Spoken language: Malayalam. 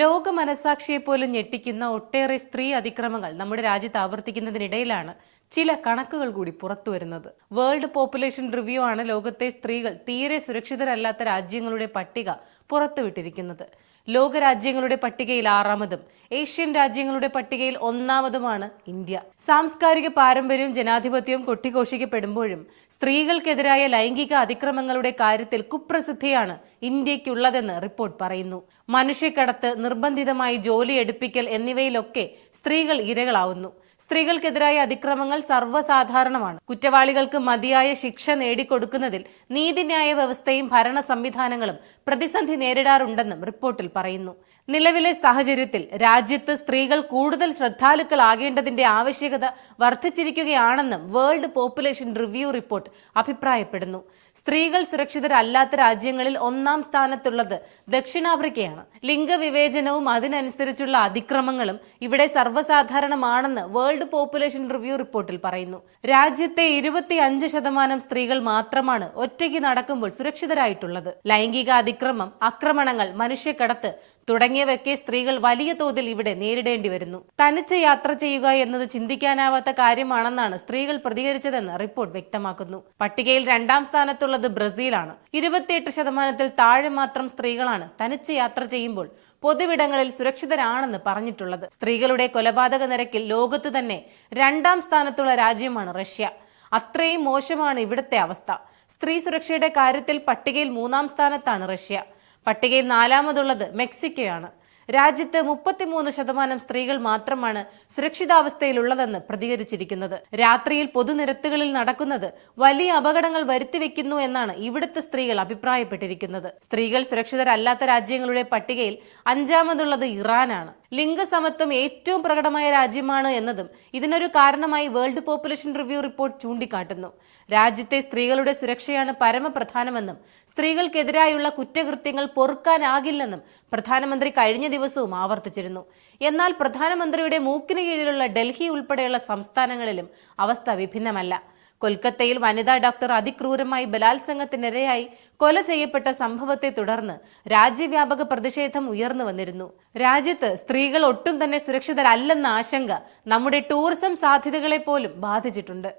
ലോക മനസാക്ഷിയെ പോലും ഞെട്ടിക്കുന്ന ഒട്ടേറെ സ്ത്രീ അതിക്രമങ്ങൾ നമ്മുടെ രാജ്യത്ത് ആവർത്തിക്കുന്നതിനിടയിലാണ്. ചില കണക്കുകൾ കൂടി പുറത്തു വരുന്നത്. വേൾഡ് പോപ്പുലേഷൻ റിവ്യൂ ആണ് ലോകത്തെ സ്ത്രീകൾ തീരെ സുരക്ഷിതരല്ലാത്ത രാജ്യങ്ങളുടെ പട്ടിക പുറത്തുവിട്ടിരിക്കുന്നത്. ലോകരാജ്യങ്ങളുടെ പട്ടികയിൽ ആറാമതും ഏഷ്യൻ രാജ്യങ്ങളുടെ പട്ടികയിൽ ഒന്നാമതുമാണ് ഇന്ത്യ. സാംസ്കാരിക പാരമ്പര്യവും ജനാധിപത്യവും കൊട്ടിഘോഷിക്കപ്പെടുമ്പോഴും സ്ത്രീകൾക്കെതിരായ ലൈംഗിക അതിക്രമങ്ങളുടെ കാര്യത്തിൽ കുപ്രസിദ്ധിയാണ് ഇന്ത്യക്കുള്ളതെന്ന് റിപ്പോർട്ട് പറയുന്നു. മനുഷ്യക്കടത്ത് നിർബന്ധിതമായി ജോലി എടുപ്പിക്കൽ എന്നിവയിലൊക്കെ സ്ത്രീകൾ ഇരകളാവുന്നു. സ്ത്രീകൾക്കെതിരായ അതിക്രമങ്ങൾ സർവസാധാരണമാണ്. കുറ്റവാളികൾക്ക് മതിയായ ശിക്ഷ നേടിക്കൊടുക്കുന്നതിൽ നീതിന്യായ വ്യവസ്ഥയും ഭരണ സംവിധാനങ്ങളും പ്രതിസന്ധി നേരിടാറുണ്ടെന്നും റിപ്പോർട്ടിൽ പറയുന്നു. നിലവിലെ സാഹചര്യത്തിൽ രാജ്യത്ത് സ്ത്രീകൾ കൂടുതൽ ശ്രദ്ധാലുക്കളാകേണ്ടതിന്റെ ആവശ്യകത വർദ്ധിച്ചിരിക്കുകയാണെന്നും വേൾഡ് പോപ്പുലേഷൻ റിവ്യൂ റിപ്പോർട്ട് അഭിപ്രായപ്പെടുന്നു. സ്ത്രീകൾ സുരക്ഷിതരല്ലാത്ത രാജ്യങ്ങളിൽ ഒന്നാം സ്ഥാനത്തുള്ളത് ദക്ഷിണാഫ്രിക്കയാണ്. ലിംഗവിവേചനവും അതിനനുസരിച്ചുള്ള അതിക്രമങ്ങളും ഇവിടെ സർവസാധാരണമാണെന്ന് വേൾഡ് പോപ്പുലേഷൻ റിവ്യൂ റിപ്പോർട്ടിൽ പറയുന്നു. രാജ്യത്തെ ഇരുപത്തി അഞ്ച് ശതമാനം സ്ത്രീകൾ മാത്രമാണ് ഒറ്റയ്ക്ക് നടക്കുമ്പോൾ സുരക്ഷിതരായിട്ടുള്ളത്. ലൈംഗിക അതിക്രമം ആക്രമണങ്ങൾ മനുഷ്യക്കടത്ത് തുടങ്ങിയവയൊക്കെ സ്ത്രീകൾ വലിയ തോതിൽ ഇവിടെ നേരിടേണ്ടി വരുന്നു. തനിച്ച് യാത്ര ചെയ്യുക എന്നത് ചിന്തിക്കാനാവാത്ത കാര്യമാണെന്നാണ് സ്ത്രീകൾ പ്രതികരിച്ചതെന്ന് റിപ്പോർട്ട് വ്യക്തമാക്കുന്നു. പട്ടികയിൽ രണ്ടാം സ്ഥാനത്തുള്ളത് ബ്രസീലാണ്. ഇരുപത്തിയെട്ട് ശതമാനത്തിൽ താഴെ മാത്രം സ്ത്രീകളാണ് തനിച്ച് യാത്ര ചെയ്യുമ്പോൾ പൊതുവിടങ്ങളിൽ സുരക്ഷിതരാണെന്ന് പറഞ്ഞിട്ടുള്ളത്. സ്ത്രീകളുടെ കൊലപാതക നിരക്കിൽ ലോകത്ത് തന്നെ രണ്ടാം സ്ഥാനത്തുള്ള രാജ്യമാണ് റഷ്യ. അത്രയും മോശമാണ് ഇവിടുത്തെ അവസ്ഥ. സ്ത്രീ സുരക്ഷയുടെ കാര്യത്തിൽ പട്ടികയിൽ മൂന്നാം സ്ഥാനത്താണ് റഷ്യ. പട്ടികയിൽ നാലാമതുള്ളത് മെക്സിക്കോയാണ്. രാജ്യത്ത് മുപ്പത്തിമൂന്ന് ശതമാനം സ്ത്രീകൾ മാത്രമാണ് സുരക്ഷിതാവസ്ഥയിലുള്ളതെന്ന് പ്രതികരിച്ചിരിക്കുന്നത്. രാത്രിയിൽ പൊതുനിരത്തുകളിൽ നടക്കുന്നത് വലിയ അപകടങ്ങൾ വരുത്തിവെക്കുന്നു എന്നാണ് ഇവിടുത്തെ സ്ത്രീകൾ അഭിപ്രായപ്പെട്ടിരിക്കുന്നത്. സ്ത്രീകൾ സുരക്ഷിതരല്ലാത്ത രാജ്യങ്ങളുടെ പട്ടികയിൽ അഞ്ചാമതുള്ളത് ഇറാനാണ്. ലിംഗസമത്വം ഏറ്റവും പ്രകടമായ രാജ്യമാണ് എന്നതും ഇതിനൊരു കാരണമായി വേൾഡ് പോപ്പുലേഷൻ റിവ്യൂ റിപ്പോർട്ട് ചൂണ്ടിക്കാട്ടുന്നു. രാജ്യത്തെ സ്ത്രീകളുടെ സുരക്ഷയാണ് പരമപ്രധാനമെന്നും സ്ത്രീകൾക്കെതിരായുള്ള കുറ്റകൃത്യങ്ങൾ പൊറുക്കാനാകില്ലെന്നും പ്രധാനമന്ത്രി കഴിഞ്ഞ ദിവസവും ആവർത്തിച്ചിരുന്നു. എന്നാൽ പ്രധാനമന്ത്രിയുടെ മൂക്കിന് കീഴിലുള്ള ഡൽഹി ഉൾപ്പെടെയുള്ള സംസ്ഥാനങ്ങളിലും അവസ്ഥ വിഭിന്നമല്ല. കൊൽക്കത്തയിൽ വനിതാ ഡോക്ടർ അതിക്രൂരമായി ബലാത്സംഗത്തിനിരയായി കൊല ചെയ്യപ്പെട്ട സംഭവത്തെ തുടർന്ന് രാജ്യവ്യാപക പ്രതിഷേധം ഉയർന്നു വന്നിരുന്നു. രാജ്യത്ത് സ്ത്രീകൾ ഒട്ടും തന്നെ സുരക്ഷിതരല്ലെന്ന ആശങ്ക നമ്മുടെ ടൂറിസം സാധ്യതകളെ പോലും ബാധിച്ചിട്ടുണ്ട്.